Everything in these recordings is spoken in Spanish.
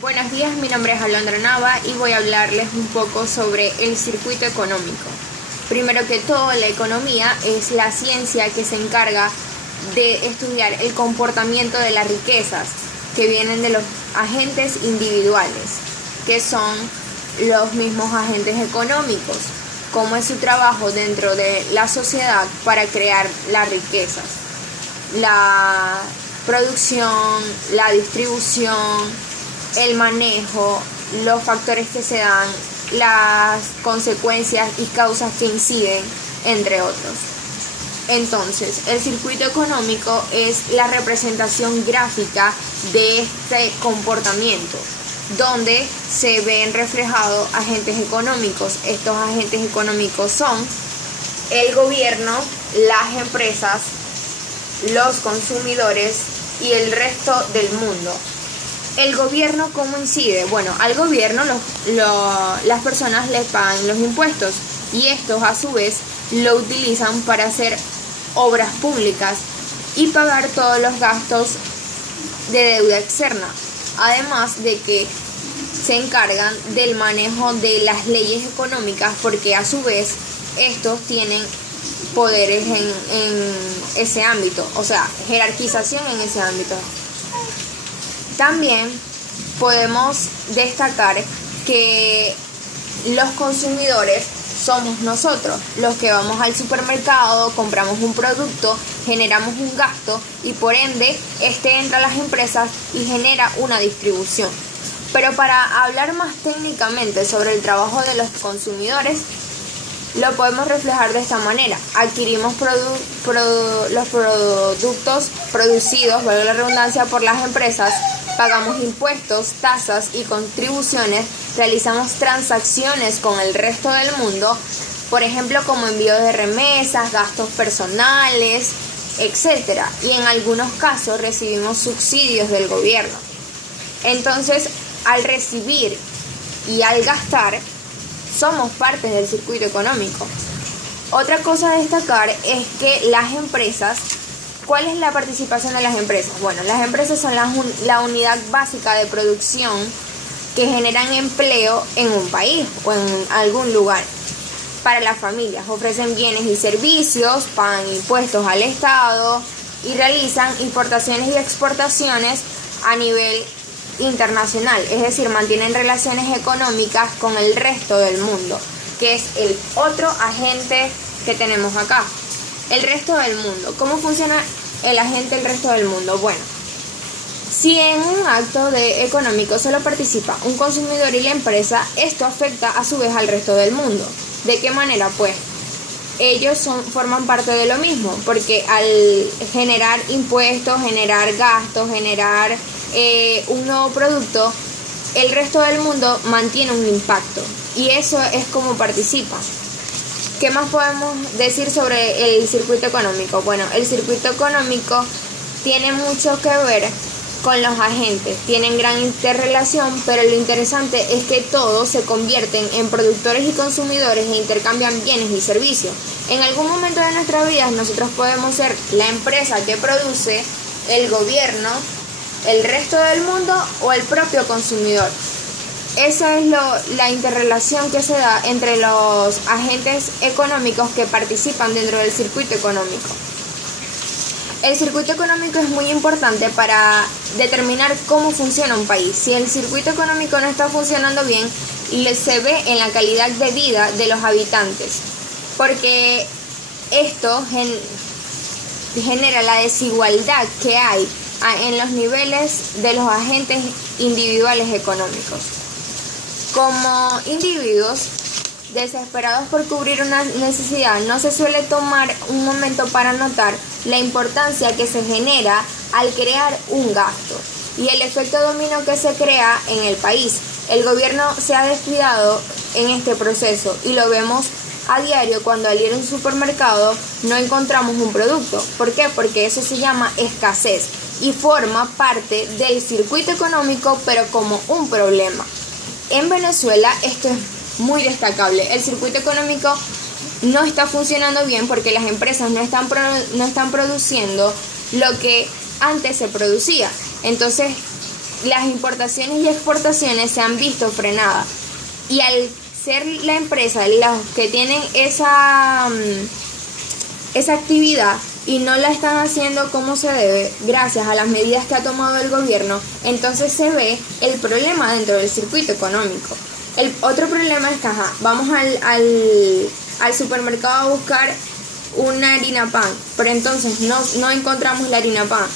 Buenos días, mi nombre es Alondra Nava y voy a hablarles un poco sobre el circuito económico. Primero que todo, la economía es la ciencia que se encarga de estudiar el comportamiento de las riquezas que vienen de los agentes individuales, que son los mismos agentes económicos, cómo es su trabajo dentro de la sociedad para crear las riquezas, la producción, la distribución, el manejo, los factores que se dan, las consecuencias y causas que inciden, entre otros. Entonces, el circuito económico es la representación gráfica de este comportamiento, donde se ven reflejados agentes económicos. Estos agentes económicos son el gobierno, las empresas, los consumidores y el resto del mundo. ¿El gobierno cómo incide? Bueno, al gobierno las personas le pagan los impuestos y estos a su vez lo utilizan para hacer obras públicas y pagar todos los gastos de deuda externa. Además de que se encargan del manejo de las leyes económicas porque a su vez estos tienen poderes en ese ámbito, o sea, jerarquización en ese ámbito. También podemos destacar que los consumidores somos nosotros, los que vamos al supermercado, compramos un producto, generamos un gasto y por ende este entra a las empresas y genera una distribución. Pero para hablar más técnicamente sobre el trabajo de los consumidores, lo podemos reflejar de esta manera. Adquirimos los productos producidos, valga la redundancia, por las empresas, pagamos impuestos, tasas y contribuciones, realizamos transacciones con el resto del mundo, por ejemplo como envío de remesas, gastos personales, etc. Y en algunos casos recibimos subsidios del gobierno. Entonces, al recibir y al gastar, somos parte del circuito económico. Otra cosa a destacar es que las empresas, ¿cuál es la participación de las empresas? Bueno, las empresas son la unidad básica de producción que generan empleo en un país o en algún lugar. Para las familias ofrecen bienes y servicios, pagan impuestos al Estado y realizan importaciones y exportaciones a nivel internacional, es decir, mantienen relaciones económicas con el resto del mundo, que es el otro agente que tenemos acá. El resto del mundo. ¿Cómo funciona el agente del resto del mundo? Bueno, si en un acto económico solo participa un consumidor y la empresa, esto afecta a su vez al resto del mundo. ¿De qué manera? Pues ellos forman parte de lo mismo, porque al generar impuestos, generar gastos, generar un nuevo producto, el resto del mundo mantiene un impacto y eso es como participa. ¿Qué más podemos decir sobre el circuito económico? Bueno, el circuito económico tiene mucho que ver con los agentes, tienen gran interrelación, pero lo interesante es que todos se convierten en productores y consumidores e intercambian bienes y servicios. En algún momento de nuestra vida nosotros podemos ser la empresa que produce, el gobierno, el resto del mundo o el propio consumidor. Esa es la interrelación que se da entre los agentes económicos que participan dentro del circuito económico. El circuito económico es muy importante para determinar cómo funciona un país. Si el circuito económico no está funcionando bien, se ve en la calidad de vida de los habitantes, porque esto genera la desigualdad que hay en los niveles de los agentes individuales económicos. Como individuos desesperados por cubrir una necesidad, no se suele tomar un momento para notar la importancia que se genera al crear un gasto y el efecto dominó que se crea en el país. El gobierno se ha descuidado en este proceso y lo vemos a diario cuando al ir a un supermercado no encontramos un producto. ¿Por qué? Porque eso se llama escasez y forma parte del circuito económico, pero como un problema. En Venezuela esto es muy destacable. El circuito económico no está funcionando bien porque las empresas no están produciendo lo que antes se producía. Entonces las importaciones y exportaciones se han visto frenadas. Y al ser la empresa los que tienen esa actividad y no la están haciendo como se debe, gracias a las medidas que ha tomado el gobierno, entonces se ve el problema dentro del circuito económico. El otro problema es que vamos al supermercado a buscar una harina pan, pero entonces no encontramos la harina pan.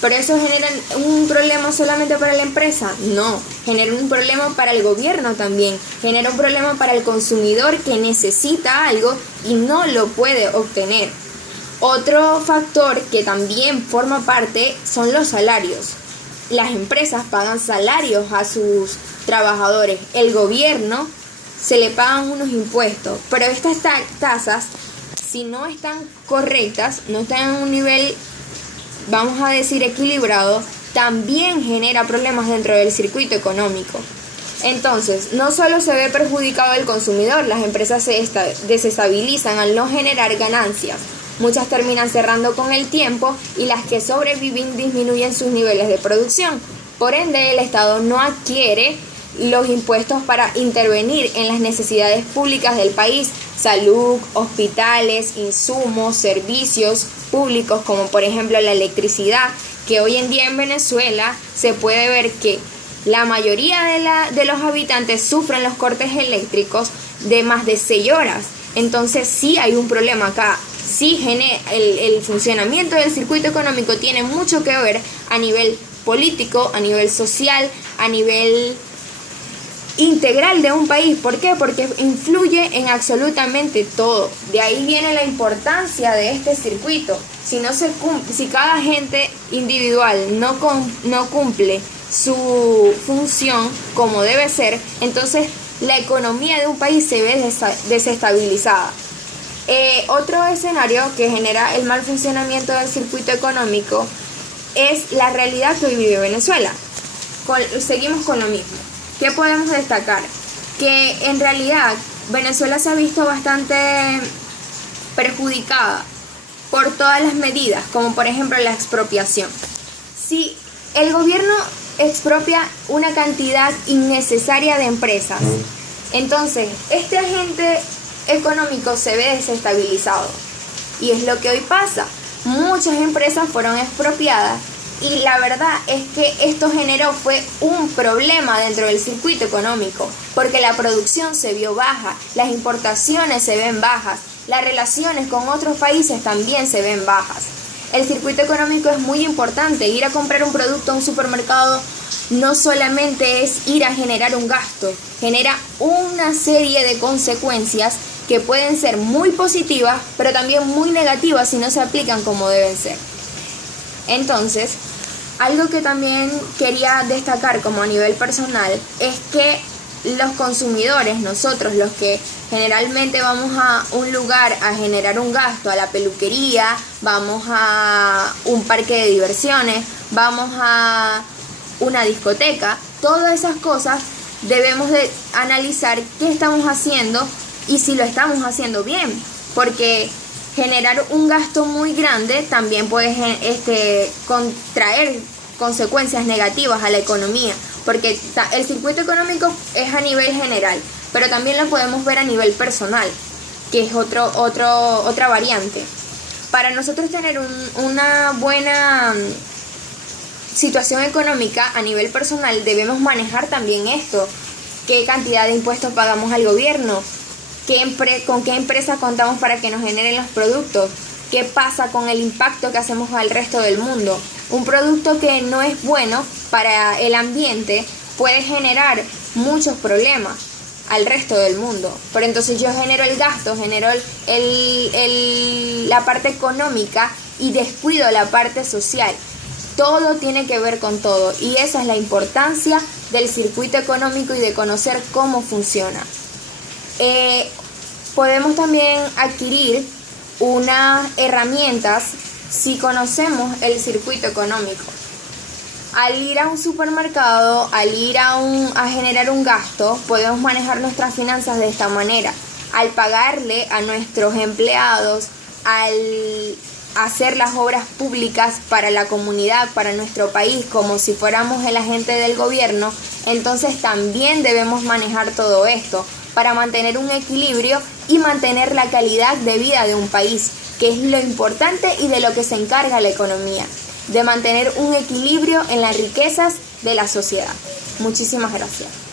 ¿Pero eso genera un problema solamente para la empresa? No, genera un problema para el gobierno también, genera un problema para el consumidor que necesita algo y no lo puede obtener. Otro factor que también forma parte son los salarios. Las empresas pagan salarios a sus trabajadores, el gobierno se le pagan unos impuestos, pero estas tasas, si no están correctas, no están en un nivel, vamos a decir, equilibrado, también genera problemas dentro del circuito económico. Entonces, no solo se ve perjudicado el consumidor, las empresas se desestabilizan al no generar ganancias. Muchas terminan cerrando con el tiempo y las que sobreviven disminuyen sus niveles de producción. Por ende, el Estado no adquiere los impuestos para intervenir en las necesidades públicas del país, salud, hospitales, insumos, servicios públicos como por ejemplo la electricidad, que hoy en día en Venezuela se puede ver que la mayoría de los habitantes sufren los cortes eléctricos de más de 6 horas. Entonces sí hay un problema acá. Sí, el funcionamiento del circuito económico tiene mucho que ver a nivel político, a nivel social, a nivel integral de un país. ¿Por qué? Porque influye en absolutamente todo. De ahí viene la importancia de este circuito. Si cada agente individual no cumple su función como debe ser, entonces la economía de un país se ve desestabilizada. Otro escenario que genera el mal funcionamiento del circuito económico es la realidad que hoy vive Venezuela. Seguimos con lo mismo. ¿Qué podemos destacar? Que en realidad Venezuela se ha visto bastante perjudicada por todas las medidas, como por ejemplo la expropiación. Si el gobierno expropia una cantidad innecesaria de empresas, entonces este agente económico se ve desestabilizado. Y es lo que hoy pasa. Muchas empresas fueron expropiadas y la verdad es que esto fue un problema dentro del circuito económico, porque la producción se vio baja, las importaciones se ven bajas, las relaciones con otros países también se ven bajas. El circuito económico es muy importante. Ir a comprar un producto a un supermercado no solamente es ir a generar un gasto, genera una serie de consecuencias que pueden ser muy positivas, pero también muy negativas si no se aplican como deben ser. Entonces, algo que también quería destacar como a nivel personal es que los consumidores, nosotros los que generalmente vamos a un lugar a generar un gasto, a la peluquería, vamos a un parque de diversiones, vamos a una discoteca, todas esas cosas debemos de analizar qué estamos haciendo y si lo estamos haciendo bien, porque generar un gasto muy grande también puede contraer consecuencias negativas a la economía, porque el circuito económico es a nivel general, pero también lo podemos ver a nivel personal, que es otra variante. Para nosotros tener una buena situación económica a nivel personal debemos manejar también esto: qué cantidad de impuestos pagamos al gobierno, con qué empresa contamos para que nos generen los productos, qué pasa con el impacto que hacemos al resto del mundo. Un producto que no es bueno para el ambiente puede generar muchos problemas al resto del mundo, pero entonces yo genero el gasto, genero la parte económica y descuido la parte social. Todo tiene que ver con todo, y esa es la importancia del circuito económico y de conocer cómo funciona. Podemos también adquirir unas herramientas si conocemos el circuito económico. Al ir a un supermercado, al ir a generar un gasto, podemos manejar nuestras finanzas de esta manera. Al pagarle a nuestros empleados, al hacer las obras públicas para la comunidad, para nuestro país, como si fuéramos el agente del gobierno, entonces también debemos manejar todo esto para mantener un equilibrio y mantener la calidad de vida de un país, que es lo importante y de lo que se encarga la economía, de mantener un equilibrio en las riquezas de la sociedad. Muchísimas gracias.